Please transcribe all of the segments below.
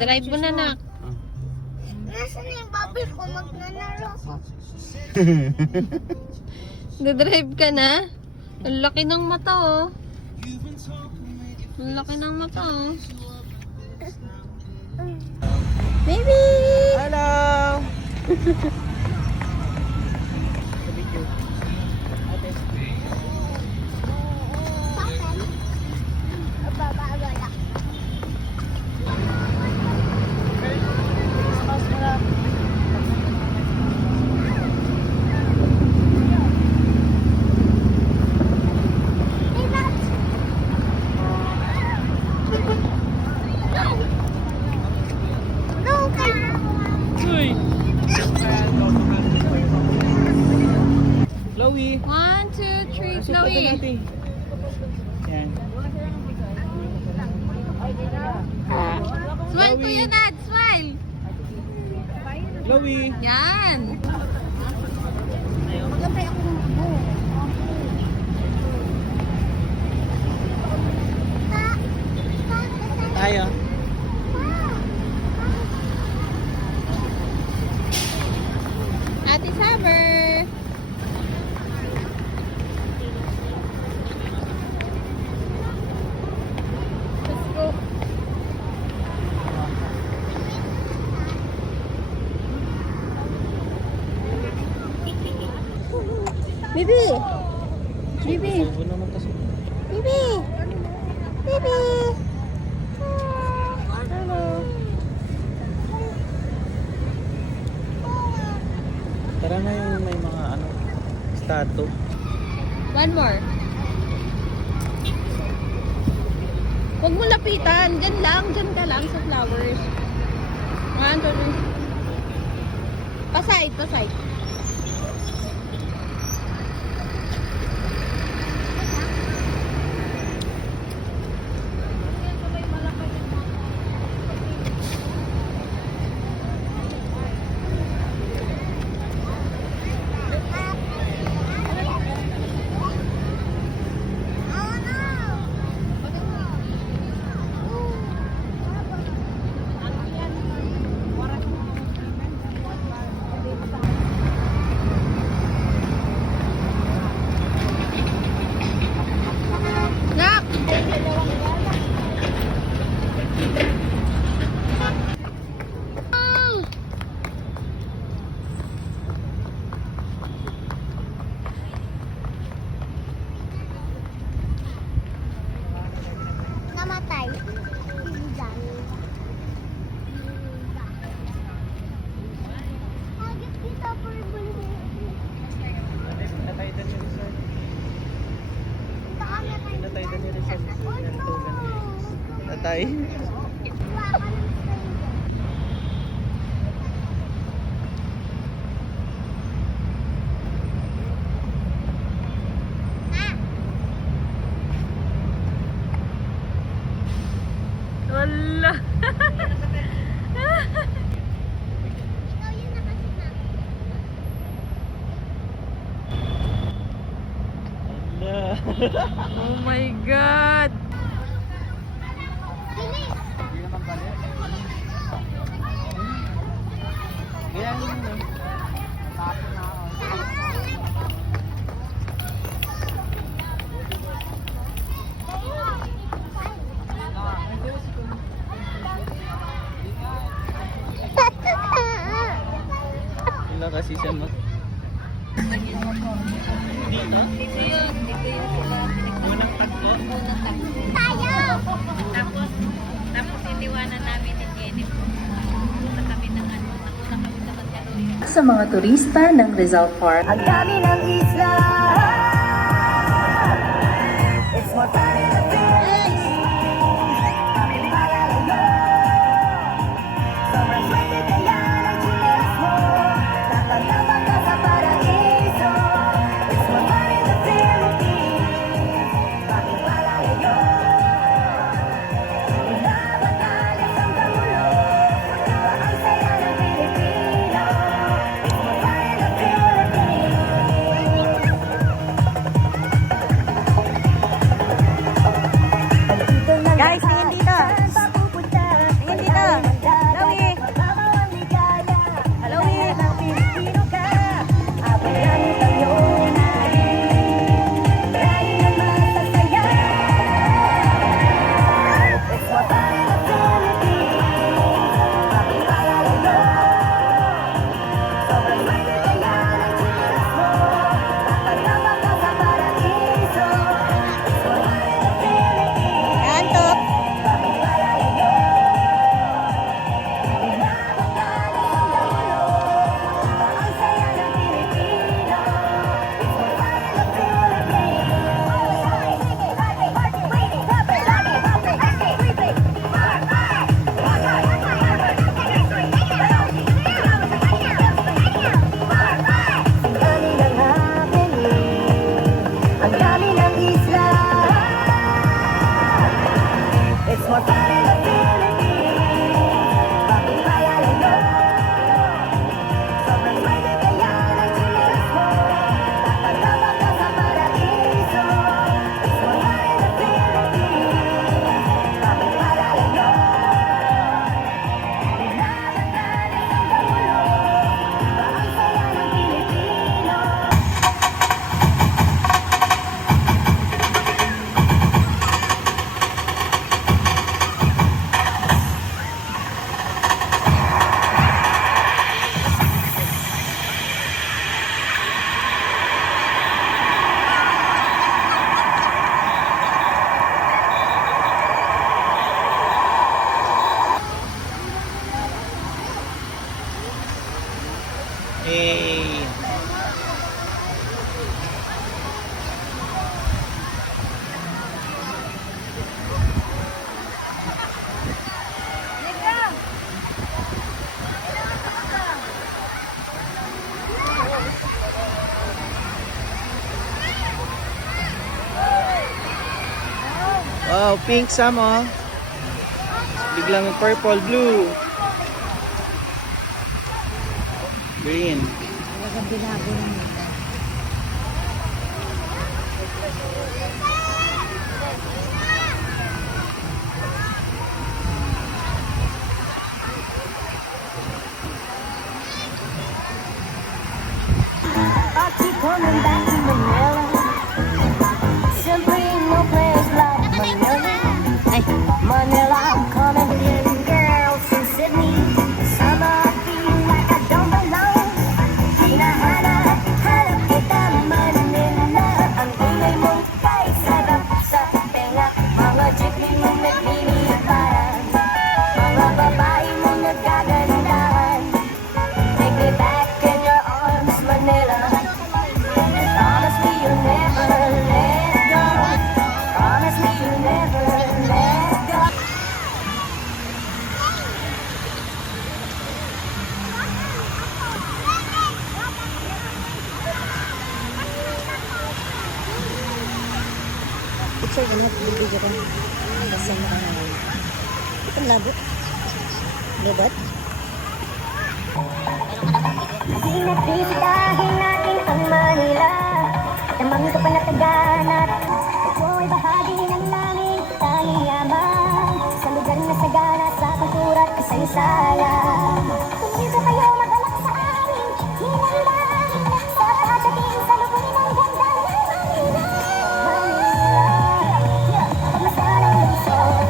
Drive mo na, nak. Nasaan na yung bubble ko? Magnanaro ko. Dadrive ka na? Ang laki ng mata, oh. Ang laki ng mata, oh. Baby! Hello! Chloe! 1, 2, 3, Pasok Chloe. natin. Yan. Smile, Kuya Nad. Smile. Chloe! Yan. Magabay ako ng buo. Tayo. Ate Summer. Let's go. Bibi. Bibi. Subo naman kasi. Bibi. Bibi. Hello. Tara na yung may mga ano, statue. One more. Huwag mo lapitan. Diyan lang. Diyan ka lang sa flowers. 1, 2, 3. Paside, paside. Nak! Ah! Namatay. Agad kita for Natay din yung resort. Natay din yung resort. Natay. Wala. Ikaw yun nakasinap. Ala. Oh my God. Bilis! Hindi naman pala. Ganyan yun. Wala kasi siya mag... Dito? Dito yun. Dito yun sila. Unang tagpo? Unang takbo. Tayo! Tapos iniwanan namin ni Jenny. Punta kami ng ano. Nakuna kami sa Mandaluyong. Sa mga turista ng Rizal Park. Ang dami ng isla. It's more fun in the Philippines. Aking malalayo. Sobrang swerte kaya ng chiles mo. Tatanawag ka sa paraiso. It's more fun in the Philippines. Aking malalayo. Inabatales ang kamulo. Iba ang saya ng Pilipino. It's more fun in the Philippines. Wow, pink Sam oh. Biglang purple, blue. Green. Talagang binago ng mata. I keep coming back to Manila. Simply no place like Manila. Manila, I'm coming in, girls in Sydney. Summer, I feel like I don't belong. Hinahanap kita Manila. Ang ingay mong kay sarap sa tenga. Mga jeepney mong nagliliparan. Mga babae mong nagkagandahan. Take me back in your arms, Manila. Promise me you'll never let go. Promise me you'll never let go. Picture ko na, bibigyan ko. Basta mo ka na. Itong labot. Labot? Sinabisitahin natin ang Manila. Damang kapanatagan at ako'y bahagi ng aming tanging yaman. Sa lugar na sagana sa kultura at kasaysayan. Kung dito kayo magalak sa amin, hinanda. Sa pagdating sa lugar ng ganda ng Manila. Manila, pagmasalang lungsod.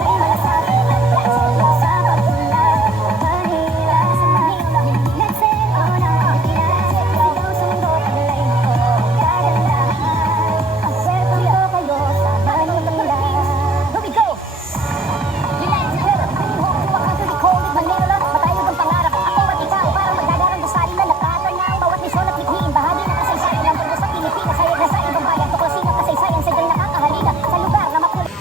May malasakit at plasyon sa pagtulad. Manila, sa Manila, nagselo ng Pilipinas. Ikaw sa mundo, taglay mo, kagandahan. Ang sweldo kayo sa Manila. Here we go! United together, bringing home to 100 cold Manila. Matayo ang pangarap, ako at ikaw. Parang magagarang gusali na nakata niya ang bawat misyon at likhiin. Bahagi ng kasaysayan ng mundo sa Pilipinas. Hayag na sa ibang bayan, tuklasin ang kasaysayan. Sadyang nakakahalina sa lugar na makulay.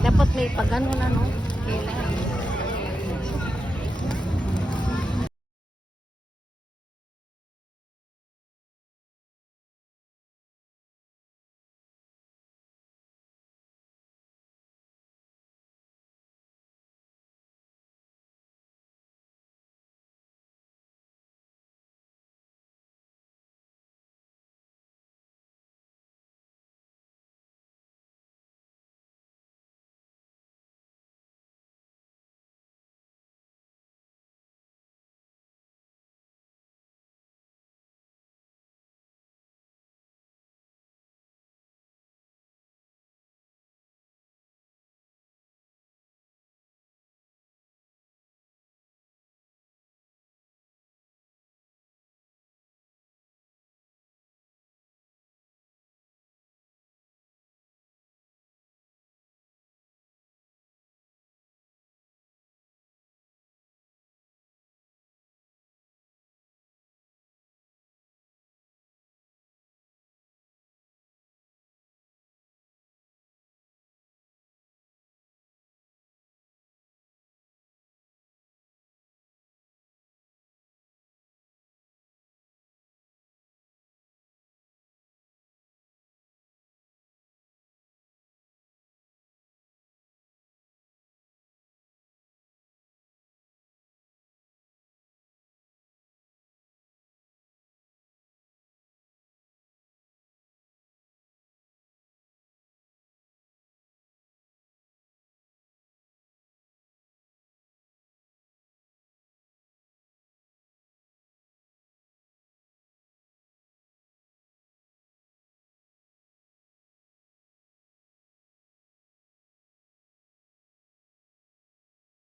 Dapat may pagano na, no? Kailangan.